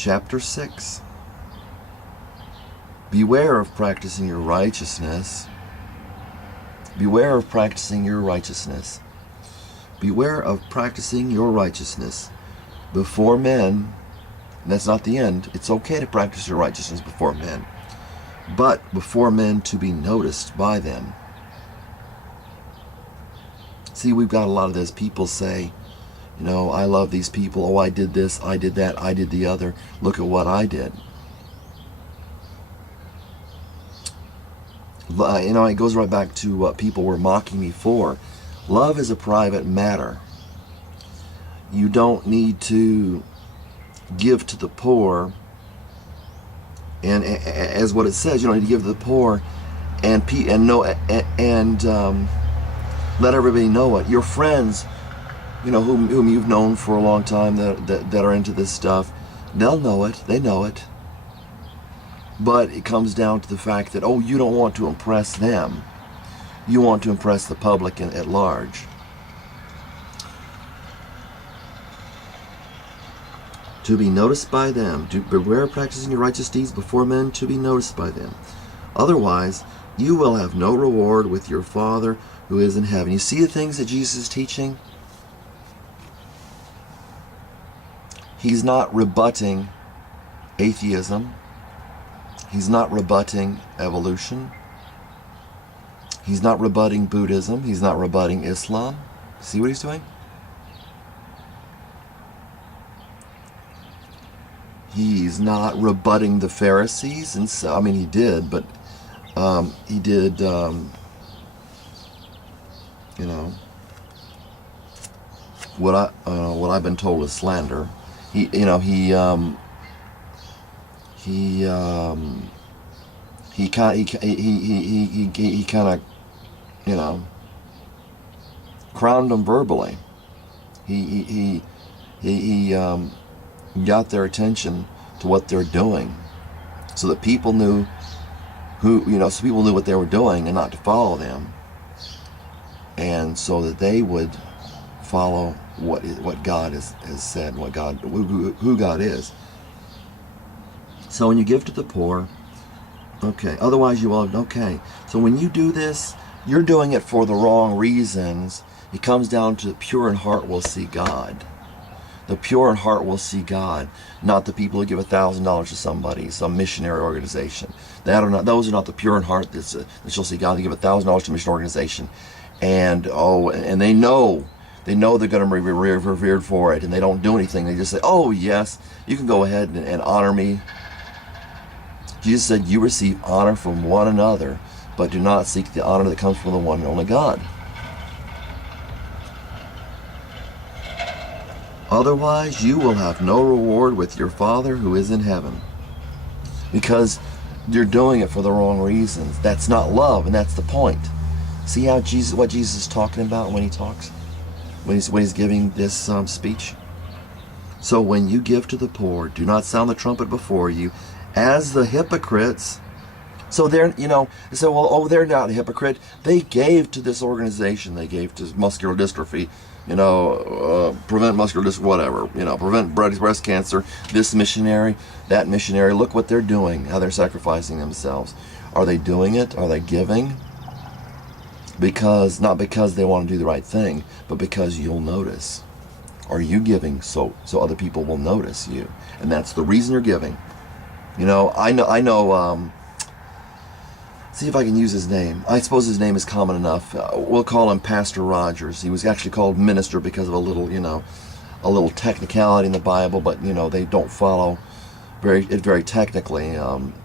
chapter 6. Beware of practicing your righteousness. Beware of practicing your righteousness. Beware of practicing your righteousness before men. And that's not the end. It's okay to practice your righteousness before men, but before men to be noticed by them. See, we've got a lot of those people say, you know, I love these people. Oh, I did this, I did that, I did the other. Look at what I did. You know, it goes right back to what people were mocking me for. Love is a private matter. You don't need to give to the poor, and as what it says, you don't need to give to the poor, and let everybody know it. Your friends, you know, whom you've known for a long time, that are into this stuff, they'll know it. They know it. But it comes down to the fact that, oh, you don't want to impress them. You want to impress the public at large. To be noticed by them. Beware of practicing your righteous deeds before men, to be noticed by them. Otherwise, you will have no reward with your Father who is in heaven. You see the things that Jesus is teaching? He's not rebutting atheism. He's not rebutting evolution. He's not rebutting Buddhism. He's not rebutting Islam. See what he's doing? He's not rebutting the Pharisees, and so, I mean, he did, but he did, you know, what I've been told is slander. He kind of, you know, crowned them verbally. He got their attention to what they're doing, so that people knew so people knew what they were doing and not to follow them, and so that they would follow what God has said, who God is. So when you give to the poor, okay. Otherwise, you will. Okay. So when you do this, you're doing it for the wrong reasons. It comes down to the pure in heart will see God. The pure in heart will see God, not the people who give $1,000 to somebody, some missionary organization. Those are not the pure in heart that shall see God. They give $1,000 to a mission organization, and they know they're going to be revered for it, and they don't do anything. They just say, "Oh yes, you can go ahead and honor me." Jesus said, "You receive honor from one another, but do not seek the honor that comes from the one and only God." Otherwise, you will have no reward with your Father who is in heaven. Because you're doing it for the wrong reasons. That's not love, and that's the point. See how what Jesus is talking about when he talks? When he's giving this speech? So when you give to the poor, do not sound the trumpet before you, as the hypocrites. So they're, they say, well, oh, they're not a hypocrite. They gave to this organization. They gave to muscular dystrophy, prevent muscular dystrophy, whatever, prevent breast cancer, this missionary, that missionary. Look what they're doing, how they're sacrificing themselves. Are they doing it? Are they giving? Not because they want to do the right thing, but because you'll notice. Are you giving so other people will notice you? And that's the reason you're giving. I know, see if I can use his name. I suppose his name is common enough. We'll call him Pastor Rogers. He was actually called minister because of a little technicality in the Bible, but they don't follow very technically.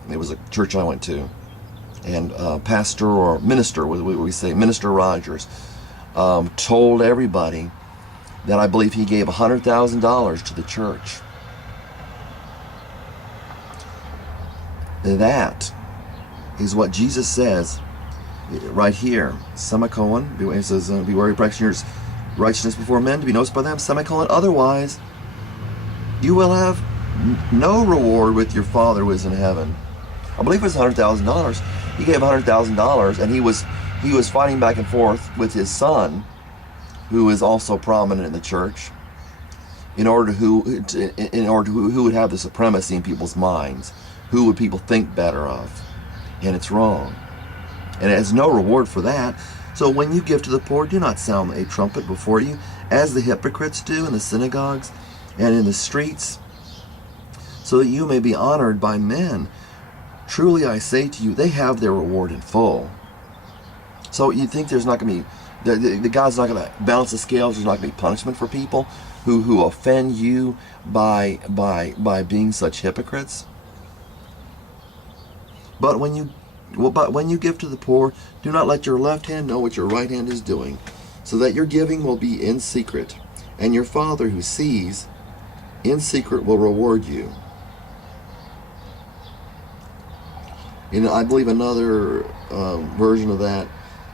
It was a church I went to, and pastor or minister, we say Minister Rogers, told everybody that I believe he gave $100,000 to the church. That is what Jesus says right here, semicolon. It says, beware of practicing your righteousness before men to be noticed by them, semicolon. Otherwise, you will have no reward with your Father who is in heaven. I believe it was $100,000. He gave $100,000, and he was fighting back and forth with his son, who is also prominent in the church. in order who would have the supremacy in people's minds, who would people think better of, and it's wrong, and it has no reward for that. So when you give to the poor, do not sound a trumpet before you, as the hypocrites do in the synagogues and in the streets, so that you may be honored by men. Truly I say to you, they have their reward in full. So you think there's not going to be, the God's not going to balance the scales, there's not going to be punishment for people who offend you by being such hypocrites? But when you give to the poor, do not let your left hand know what your right hand is doing, so that your giving will be in secret, and your Father who sees in secret will reward you. And I believe another version of that,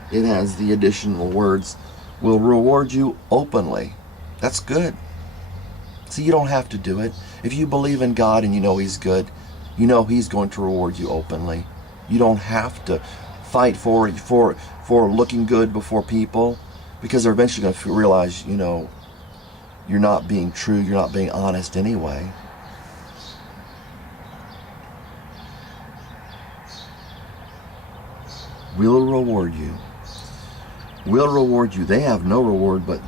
it has the additional words, will reward you openly. That's good. See, you don't have to do it. If you believe in God and you know He's good, you know He's going to reward you openly. You don't have to fight for looking good before people, because they're eventually going to realize, you're not being true, you're not being honest anyway. Will reward you. Will reward you. They have no reward, but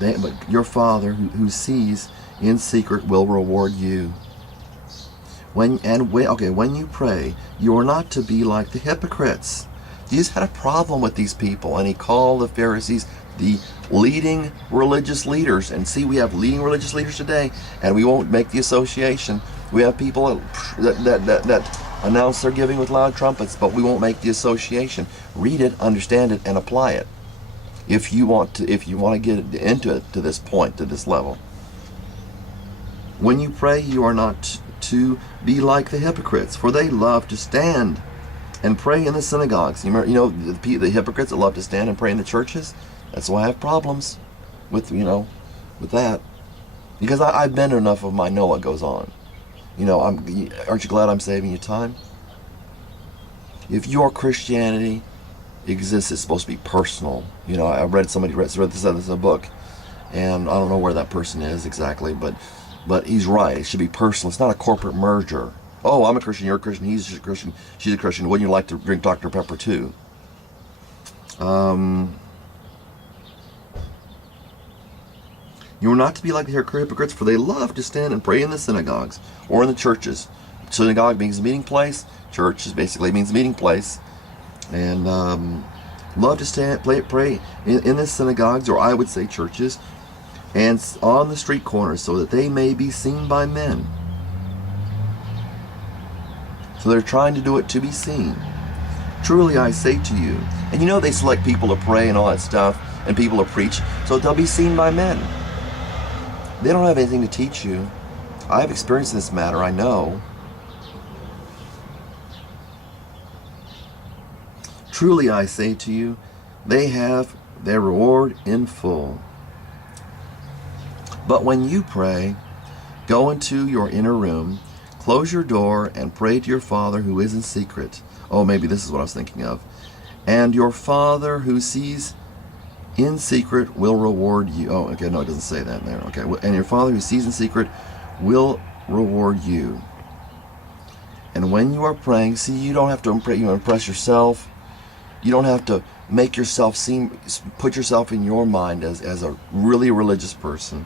your Father who sees in secret will reward you. When you pray, you are not to be like the hypocrites. Jesus had a problem with these people, and He called the Pharisees the leading religious leaders. And see, we have leading religious leaders today, and we won't make the association. We have people that announce their giving with loud trumpets, but we won't make the association. Read it, understand it, and apply it. If you want to get into it to this point, to this level. When you pray, you are not to be like the hypocrites, for they love to stand and pray in the synagogues. The hypocrites that love to stand and pray in the churches. That's why I have problems with that, because I've been enough of them. I know what goes on. Aren't you glad I'm saving you time? If your Christianity exists, it's supposed to be personal. I read this in a book, and I don't know where that person is exactly, but he's right. It should be personal. It's not a corporate merger. Oh, I'm a Christian, you're a Christian, he's a Christian, she's a Christian. Wouldn't you like to drink Dr. Pepper too? You are not to be like the hypocrites, for they love to stand and pray in the synagogues or in the churches. Synagogue means meeting place. Church basically means meeting place. And love to stand, pray in the synagogues, or I would say churches, and on the street corners, so that they may be seen by men. So they're trying to do it to be seen. Truly I say to you, and they select people to pray and all that stuff, and people to preach, so they'll be seen by men. They don't have anything to teach you. I've experienced this matter, I know. Truly I say to you, they have their reward in full. But when you pray, go into your inner room, close your door, and pray to your Father who is in secret. Oh, maybe this is what I was thinking of. And your Father who sees in secret will reward you. Oh, okay, no, it doesn't say that there. Okay, and your Father who sees in secret will reward you. And when you are praying, see, you don't have to impress yourself. You don't have to make yourself put yourself in your mind as a really religious person.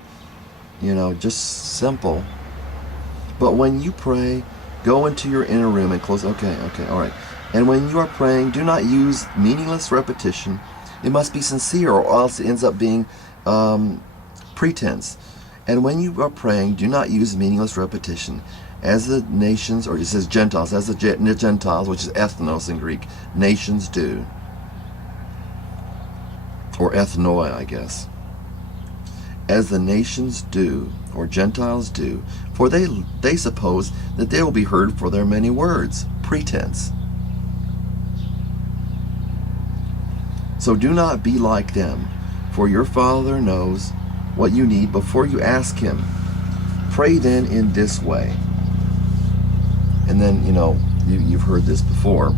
Just simple. But when you pray, go into your inner room and close. Okay, all right. And when you are praying, do not use meaningless repetition. It must be sincere, or else it ends up being pretense. And when you are praying, do not use meaningless repetition, as the nations, or it says Gentiles, as the Gentiles, which is ethnos in Greek, nations do. Or ethnoi, I guess. As the nations do, or Gentiles do, for they suppose that they will be heard for their many words. Pretense. So do not be like them, for your Father knows what you need before you ask Him. Pray then in this way. And then, you've heard this before.